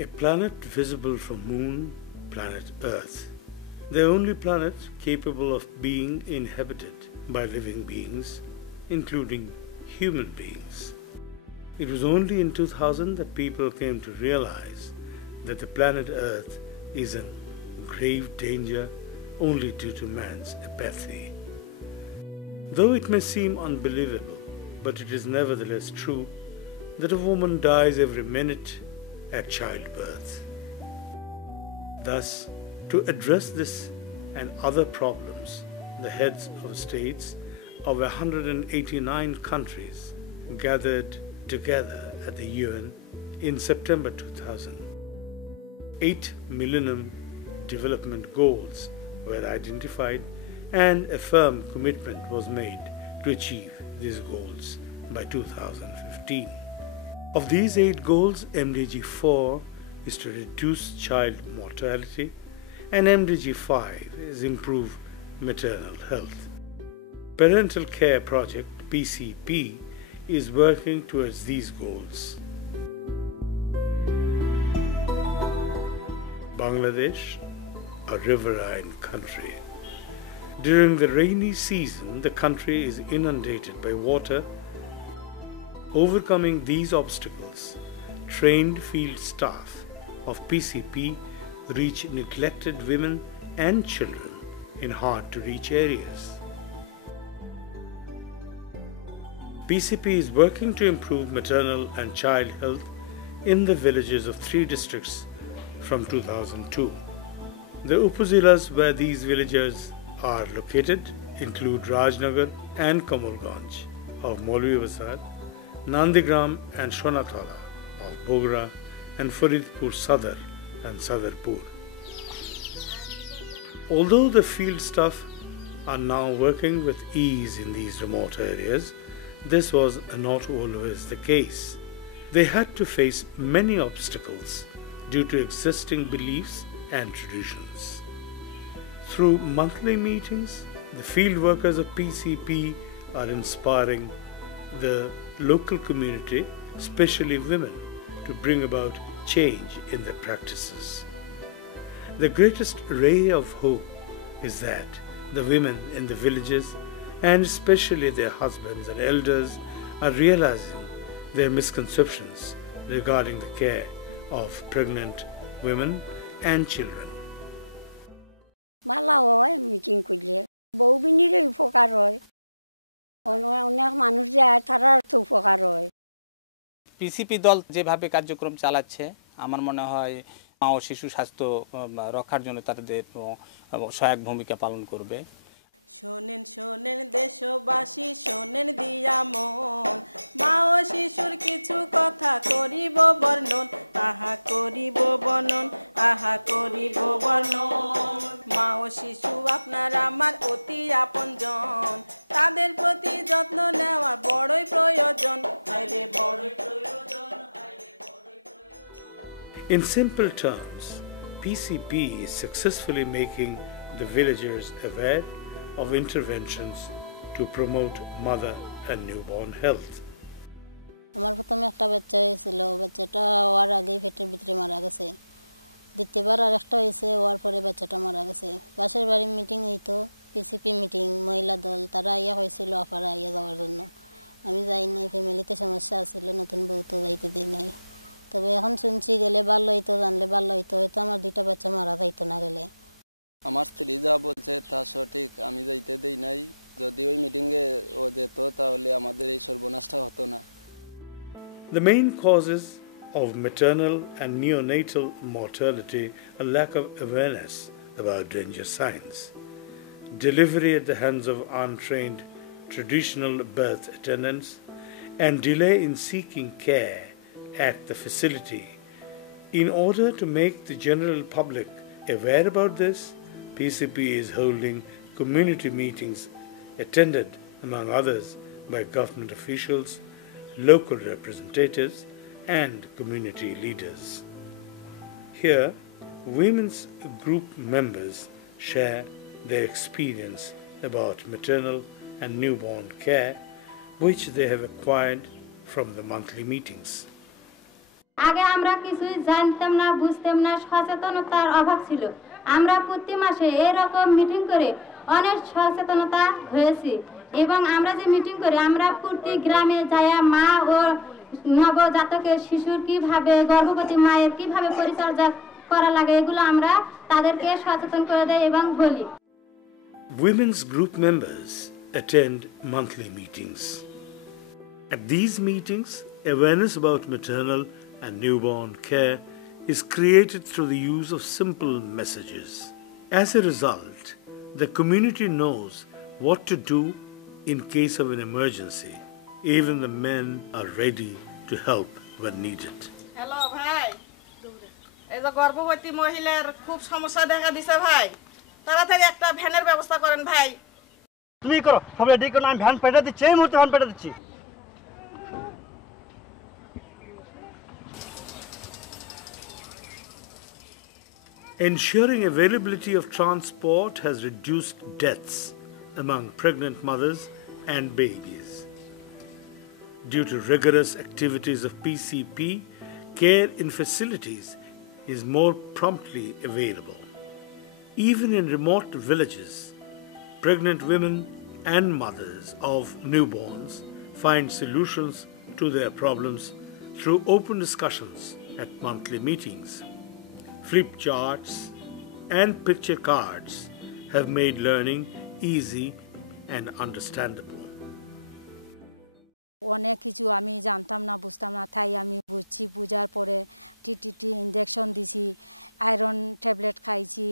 A planet visible from Moon, planet Earth. The only planet capable of being inhabited by living beings, including human beings. It was only in 2000 that people came to realize that the planet Earth is in grave danger only due to man's apathy. Though it may seem unbelievable, but it is nevertheless true that a woman dies every minute at childbirth. Thus, to address this and other problems, the heads of states of 189 countries gathered together at the UN in September 2000. 8 Millennium Development Goals were identified and a firm commitment was made to achieve these goals by 2015. Of these 8 goals, MDG 4 is to reduce child mortality and MDG 5 is improve maternal health. Parental Care Project PCP is working towards these goals. Bangladesh, a riverine country. During the rainy season, the country is inundated by water. Overcoming these obstacles, trained field staff of PCP reach neglected women and children in hard-to-reach areas. PCP is working to improve maternal and child health in the villages of 3 districts from 2002. The upazilas where these villages are located include Rajnagar and Kamalganj of Maulvi Nandigram and Shonatala of Bogra, and Faridpur Sadar and Sadarpur. Although the field staff are now working with ease in these remote areas, this was not always the case. They had to face many obstacles due to existing beliefs and traditions. Through monthly meetings, the field workers of PCP are inspiring the local community, especially women, to bring about change in their practices. The greatest ray of hope is that the women in the villages, and especially their husbands and elders, are realizing their misconceptions regarding the care of pregnant women and children. ভালো হয় meeting করলে বউবিনীরই উপকার হয় অনেক মানুষ যায় তারার তো উপকার হয় পিসিপি দল যেভাবে কার্যক্রম চালাচ্ছে আমার মনে হয় মা ও শিশু স্বাস্থ্য রক্ষার জন্য তাদের সহায়ক ভূমিকা পালন করবে শোনেন শোনেন দেশবাসী শোনেন দিয়া মন মা ও শিশুর কিছু কথা করিব বর্ণন আহা করিব বর্ণন আহা করিব বর্ণন মা ও শিশু আপনার আমার অতি আপনজন তাদের প্রতি যত্ন নেওয়া বড়ই প্রয়োজন আরে বড়ই প্রয়োজন In simple terms, PCP is successfully making the villagers aware of interventions to promote mother and newborn health. আমার প্রথমে একটা বাচ্চা হয়েছিল বাচ্চাটা হওয়ার আগেই পেটের ভিতরে মারা গেছে দ্বিতীয়বার আরেকটা হয়েছে হওয়ার পরে বাচ্চাটা মারা গেছে পাশের বাড়ির মিটিং হইতো পিসিপি মিটিং মহিলা দল তারা আইয়া হয়েছিল আপারা আইয়া যাওয়ার জন্য আমি যাই নাই ফ্যামিলিতে সমস্যা ছিল নতুন বউ তো যাইতে দিই নাই তবে এখন শুনছি গেলে ভালো হইতো জানলে ভালো হইতো হয়তো আমার 2টা বাচ্চা মারা যাইতো না গেলে আমার স্ত্রী যা বলছে তা সঠিক আমি যাইতে দেই নাই যদি ওই মিটিংয়ে ও যেত তাহলে আমাদের এই সর্বনাশটা হতো না The main causes of maternal and neonatal mortality are lack of awareness about danger signs, delivery at the hands of untrained traditional birth attendants, and delay in seeking care at the facility. In order to make the general public aware about this, PCP is holding community meetings attended, among others, by government officials, local representatives, and community leaders. Here, women's group members share their experience about maternal and newborn care, which they have acquired from the monthly meetings. আগে আমরা কিছুই জানতাম না, বুঝতাম না, সচেতনতার অভাব ছিল। আমরা প্রতি মাসে এরকম মিটিং করে অনেক সচেতনতা হয়েছি এবং আমরা যে মিটিং করি আমরা প্রতি গ্রামে যায়া মা ও নবজাতকের শিশুর কিভাবে গর্ভবতী মায়ের কিভাবে পরিচর্যা করা লাগে এগুলো আমরা তাদেরকে সচেতন করে দেই এবং বলি। Women's group members attend monthly meetings. At these meetings, awareness about maternal and newborn care is created through the use of simple messages. As a result, the community knows what to do in case of an emergency. Even the men are ready to help when needed. Hello ভাই, এই যে গর্ভবতী মহিলার খুব সমস্যা দেখা দিছে ভাই, তাড়াতাড়ি একটা ভ্যানের ব্যবস্থা করেন ভাই। তুমি করো, সবাই রেডি করো, আমি ভ্যান পাঠিয়ে দিচ্ছি, এই মুহূর্তে ভ্যান পাঠিয়ে দিচ্ছি। Ensuring availability of transport has reduced deaths among pregnant mothers and babies. Due to rigorous activities of PCP, care in facilities is more promptly available. Even in remote villages, pregnant women and mothers of newborns find solutions to their problems through open discussions at monthly meetings. Flip charts and picture cards have made learning easy and understandable. অনেক কিছু আমি জানতাম না, বুঝতাম না, তাই আমি বুঝছি। বুঝার পরে টিটিটি ইঞ্জেকশন দিছি, আয়রন ট্যাবলেট খাইছি,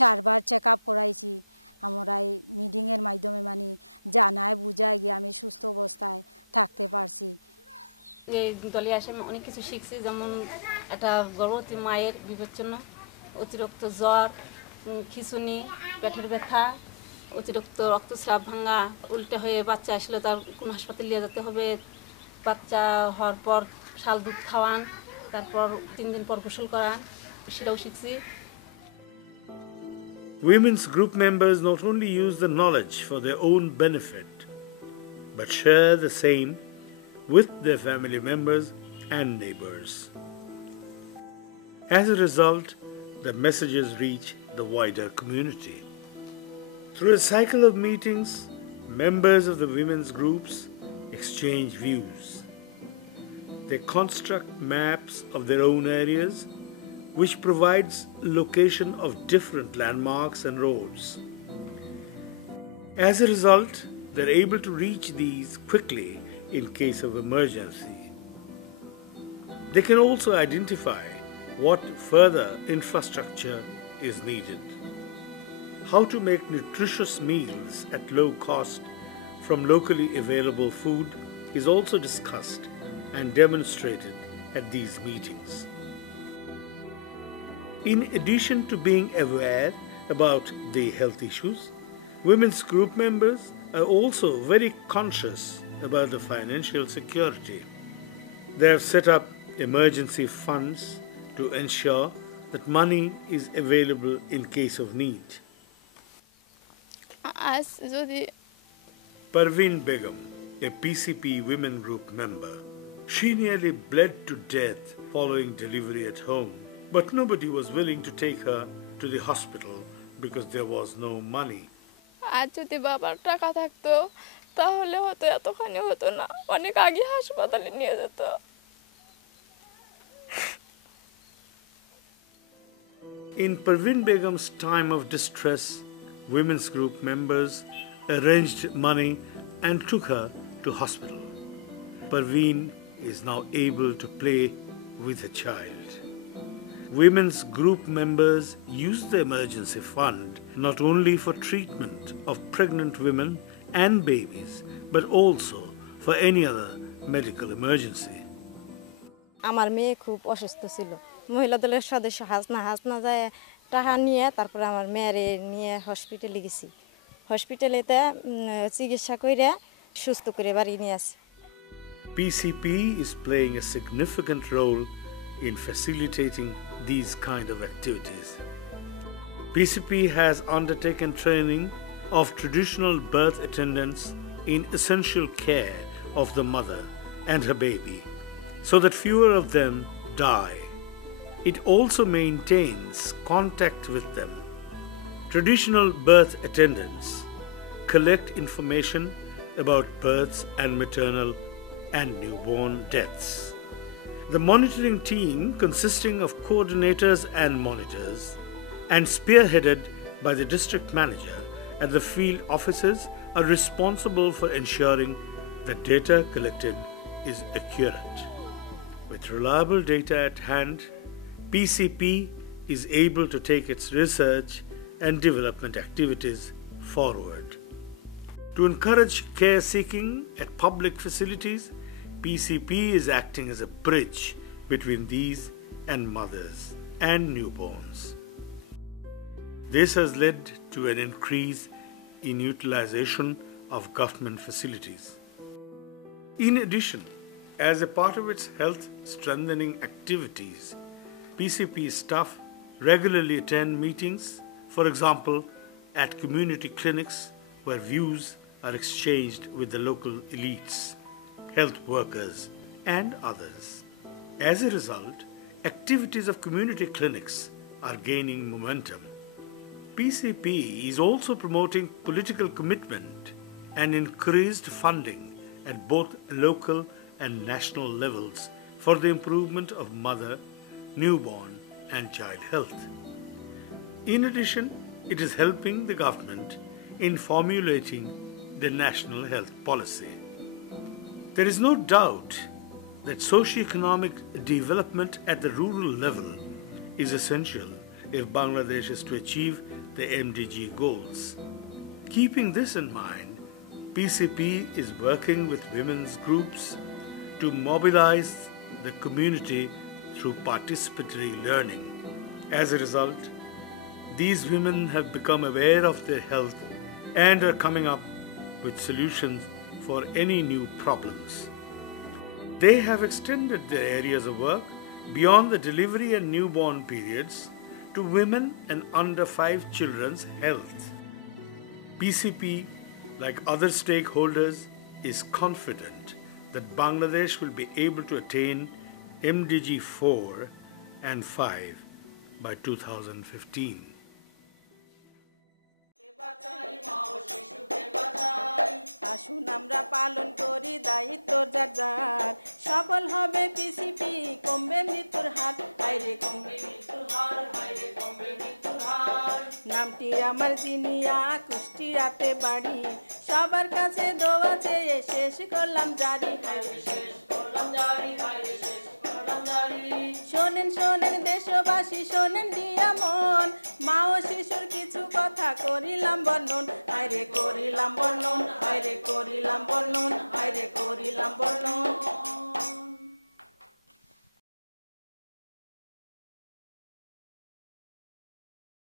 4 বার চেক আপ করাইছি। আমরা এই মিটিংয়ের মাধ্যমে মানে জানায় বুঝায় গিয়ে আমি সুস্থ অবস্থায় থাকতে পারছি। এই দলে আসে অনেক কিছু শিখছি, যেমন একটা গর্ভবতী মায়ের বিবেচনা, অতিরিক্ত জ্বর, খিঁচুনি, পেটের ব্যথা, অতিরিক্ত রক্তস্রাব ভাঙা, উল্টে হয়ে বাচ্চা আসলে তার কোন হাসপাতালে নিয়ে যেতে হবে, বাচ্চা হওয়ার পর শাল দুধ খাওয়ান, তারপর 3 দিন পর গোসল করান, সেটাও শিখছি। Women's group members not only use the knowledge for their own benefit, but share the same with their family members and neighbors. As a result, the messages reach the wider community. Through a cycle of meetings, members of the women's groups exchange views. They construct maps of their own areas, which provides location of different landmarks and roads. As a result, they're able to reach these quickly in case of emergency. They can also identify what further infrastructure is needed. How to make nutritious meals at low cost from locally available food is also discussed and demonstrated at these meetings. In addition to being aware about the health issues, women's group members are also very conscious about the financial security. They have set up emergency funds to ensure that money is available in case of need. Parveen Begum, a PCP women group member, she nearly bled to death following delivery at home, but nobody was willing to take her to the hospital because there was no money. আজ যদি বাবার টাকা থাকতো তাহলে হয়তো এতখানি হতো না, অনেক আগে হাসপাতালে নিয়ে যেত। In Parveen Begum's time of distress, women's group members arranged money and took her to hospital. Parveen is now able to play with a child. Women's group members use the emergency fund not only for treatment of pregnant women and babies, but also for any other medical emergency. আমার মেয়ে খুব অসুস্থ ছিল, মহিলা দলের সদস্য হাসনা যায় টাকা নিয়ে তারপরে আমার মেয়েরে নিয়ে হসপিটালে গেছি। হসপিটালেতে চিকিৎসা করে সুস্থ করে বাড়ি নিয়ে আসি। PCP is playing a significant role in facilitating these kind of activities. PCP has undertaken training of traditional birth attendants in essential care of the mother and her baby, so that fewer of them die. It also maintains contact with them. Traditional birth attendants collect information about births and maternal and newborn deaths. The monitoring team, consisting of coordinators and monitors, and spearheaded by the district manager and the field officers, are responsible for ensuring that data collected is accurate. With reliable data at hand, PCP is able to take its research and development activities forward. To encourage care seeking at public facilities, PCP is acting as a bridge between these and mothers and newborns. This has led to an increase in utilization of government facilities. In addition, as a part of its health strengthening activities, PCP staff regularly attend meetings, for example, at community clinics where views are exchanged with the local elites, health workers, and others. As a result, activities of community clinics are gaining momentum. PCP is also promoting political commitment and increased funding at both local and national levels for the improvement of mother, newborn, and child health. In addition, it is helping the government in formulating the national health policy. There is no doubt that socio-economic development at the rural level is essential if Bangladesh is to achieve the MDG goals. Keeping this in mind, PCP is working with women's groups to mobilize the community through participatory learning. As a result, these women have become aware of their health and are coming up with solutions for any new problems. They have extended their areas of work beyond the delivery and newborn periods to women and under 5 children's health. PCP, like other stakeholders, is confident that Bangladesh will be able to attain MDG 4 and 5 by 2015. আসুন আমরা পালন করি দায়িত্ব যার যার সফল হবে PCP কমবে মৃত্যুর হার হায়রে কমবে মৃত্যুর হার হায়রে কমবে মৃত্যুর হার নামটি আমার জিনিয়া কুষ্টিয়াতে বাড়ি সবার কাছে দোয়া চেয়ে শেষ করলাম জারি হায়রে শেষ করলাম জারি হায়রে শেষ করলাম জারি শোনেন শোনেন দেশবাসী শোনেন দিয়া মন মা ও শিশুর কিছু কথা করিলাম বর্ণন হায়রে করিলাম বর্ণন হায়রে করিলাম বর্ণন হায়রে করিলাম বর্ণন